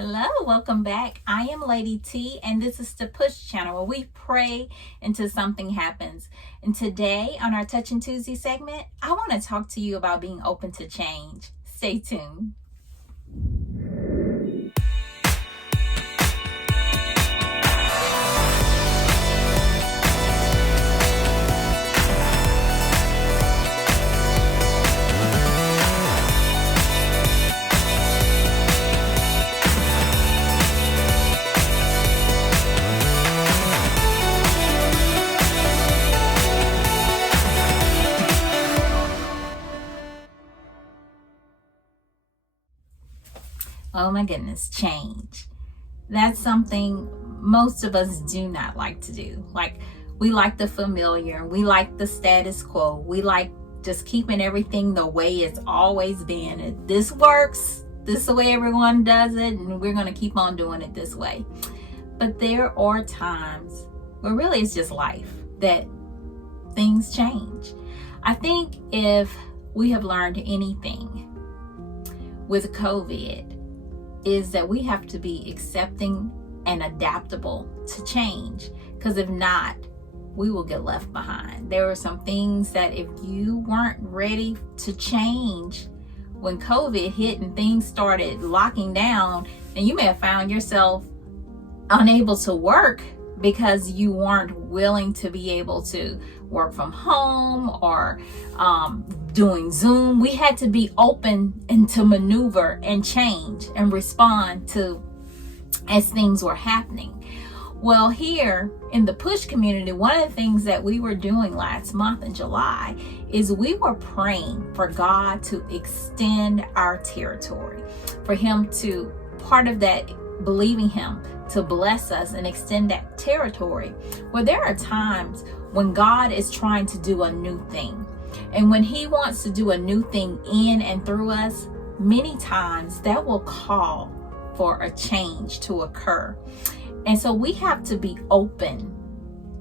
Hello, welcome back. I am Lady T, and this is the Push channel where we pray until something happens. And today, on our Touching Tuesday segment, I want to talk to you about being open to change. Stay tuned. Oh my goodness, change. That's something most of us do not like to do. We like the familiar, we like the status quo, we like just keeping everything the way it's always been. If this works, this is the way everyone does it, and we're going to keep on doing it this way. But there are times where really it's just life that things change. I think if we have learned anything with COVID, is that we have to be accepting and adaptable to change, because if not, we will get left behind. There are some things that if you weren't ready to change when COVID hit and things started locking down, then you may have found yourself unable to work because you weren't willing to be able to work from home or doing Zoom. We had to be open and to maneuver and change and respond to as things were happening. Well, here in the Push community, one of the things that we were doing last month in July is we were praying for God to extend our territory, for Him to, part of that, believing Him to bless us and extend that territory. Well, there are times when God is trying to do a new thing. And when He wants to do a new thing in and through us, many times that will call for a change to occur. And so we have to be open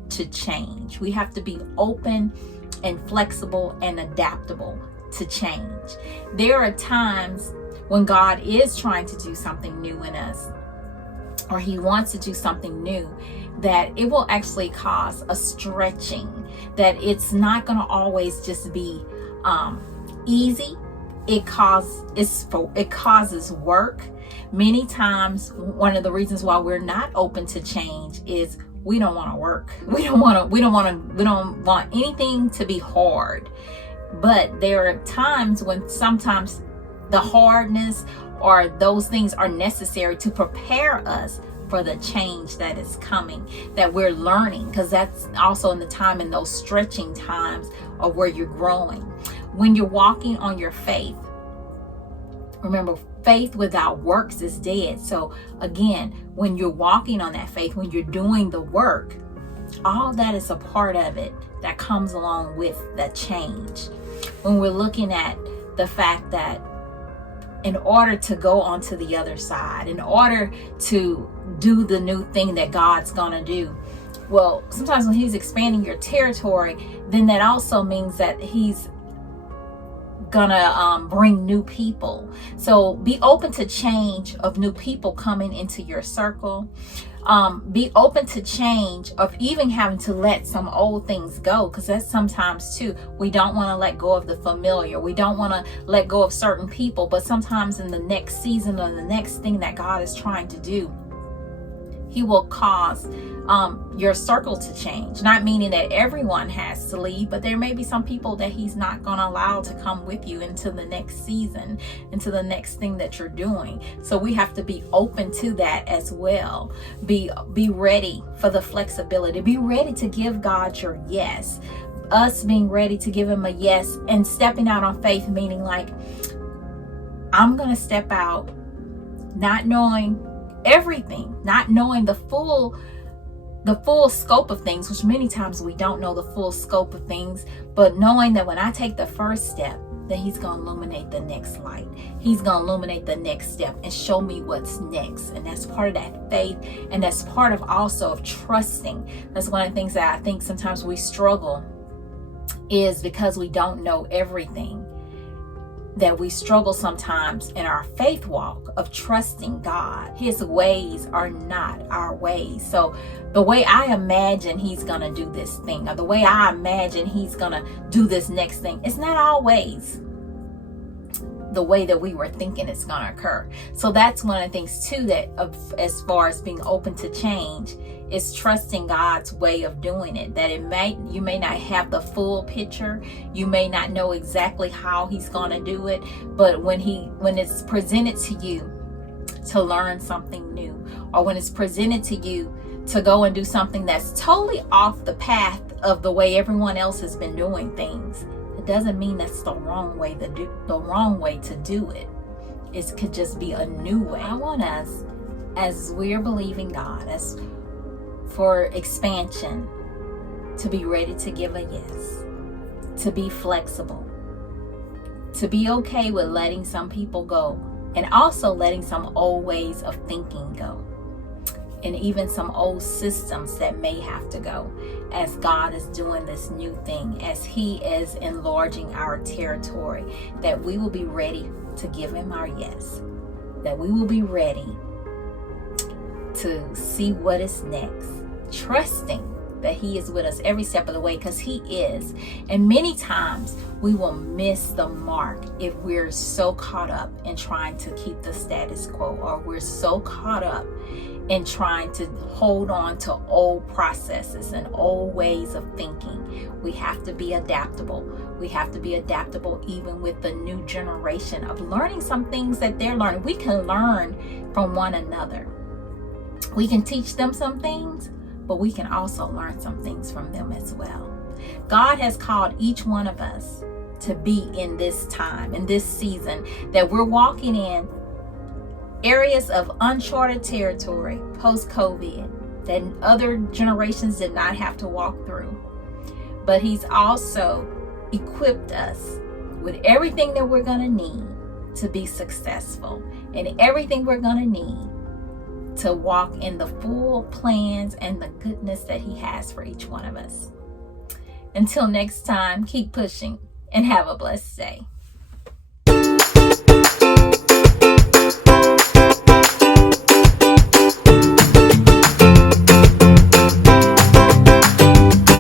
to change. We have to be open and flexible and adaptable to change. There are times when God is trying to do something new in us, or He wants to do something new, that it will actually cause a stretching, that it's not going to always just be easy. It causes work. Many times, one of the reasons why we're not open to change is we don't want to work. We don't want anything to be hard. But there are times when sometimes the hardness or those things are necessary to prepare us for the change that is coming, that we're learning, because that's also in the time, in those stretching times of where you're growing. When you're walking on your faith, remember, faith without works is dead. So again, when you're walking on that faith, when you're doing the work, all that is a part of it that comes along with that change. When we're looking at the fact that in order to go onto the other side, in order to do the new thing that God's gonna do, well, sometimes when He's expanding your territory, then that also means that He's gonna bring new people. So be open to change of new people coming into your circle. Be open to change of even having to let some old things go, because that's sometimes too, we don't want to let go of the familiar. We don't want to let go of certain people, but sometimes in the next season or the next thing that God is trying to do, He will cause your circle to change. Not meaning that everyone has to leave, but there may be some people that He's not going to allow to come with you into the next season, into the next thing that you're doing. So we have to be open to that as well. Be ready for the flexibility. Be ready to give God your yes. Us being ready to give Him a yes and stepping out on faith, meaning like, I'm going to step out not knowing everything, not knowing the full scope of things, which many times we don't know the full scope of things, but knowing that when I take the first step, that He's going to illuminate the next light. He's going to illuminate the next step and show me what's next. And that's part of that faith, and that's part of also of trusting. That's one of the things that I think sometimes we struggle, is because we don't know everything. that we struggle sometimes in our faith walk of trusting God. His ways are not our ways. So the way I imagine he's going to do this thing, or the way I imagine he's going to do this next thing, it's not always the way that we were thinking it's going to occur. So that's one of the things too, that as far as being open to change, is trusting God's way of doing it. That you may not have the full picture, you may not know exactly how he's going to do it, but when it's presented to you to learn something new, or when it's presented to you to go and do something that's totally off the path of the way everyone else has been doing things, it doesn't mean that's the wrong way to do it. It could just be a new way. I want us, as we're believing God, as for expansion, to be ready to give a yes, to be flexible, to be okay with letting some people go, and also letting some old ways of thinking go, and even some old systems that may have to go, as God is doing this new thing, as he is enlarging our territory, that we will be ready to give him our yes, that we will be ready to see what is next, trusting that he is with us every step of the way, because he is. And many times we will miss the mark if we're so caught up in trying to keep the status quo, or we're so caught up in trying to hold on to old processes and old ways of thinking. We have to be adaptable. We have to be adaptable even with the new generation of learning some things that they're learning. We can learn from one another. We can teach them some things, but we can also learn some things from them as well. God has called each one of us to be in this time, in this season that we're walking in, areas of uncharted territory post-COVID that other generations did not have to walk through. But he's also equipped us with everything that we're going to need to be successful, and everything we're going to need to walk in the full plans and the goodness that he has for each one of us. Until next time, keep pushing and have a blessed day.